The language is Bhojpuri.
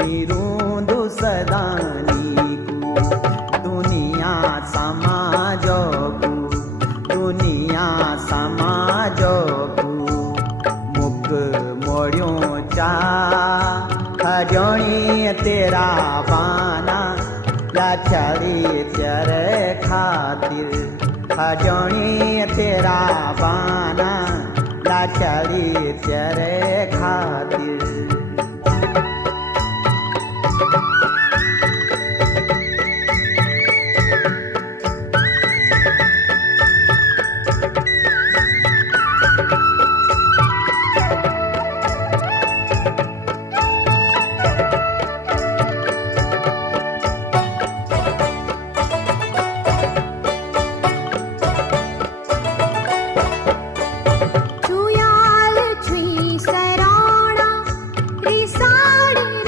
निरुंदु सदा नीकू दुनिया समाजकू दुनिया समाजकू मुख मोड़ियों चा खजोणी तेरा बाना लाचारी तेरे खातिर खजोणी तेरा बाना लाचारी तेरे खातिर।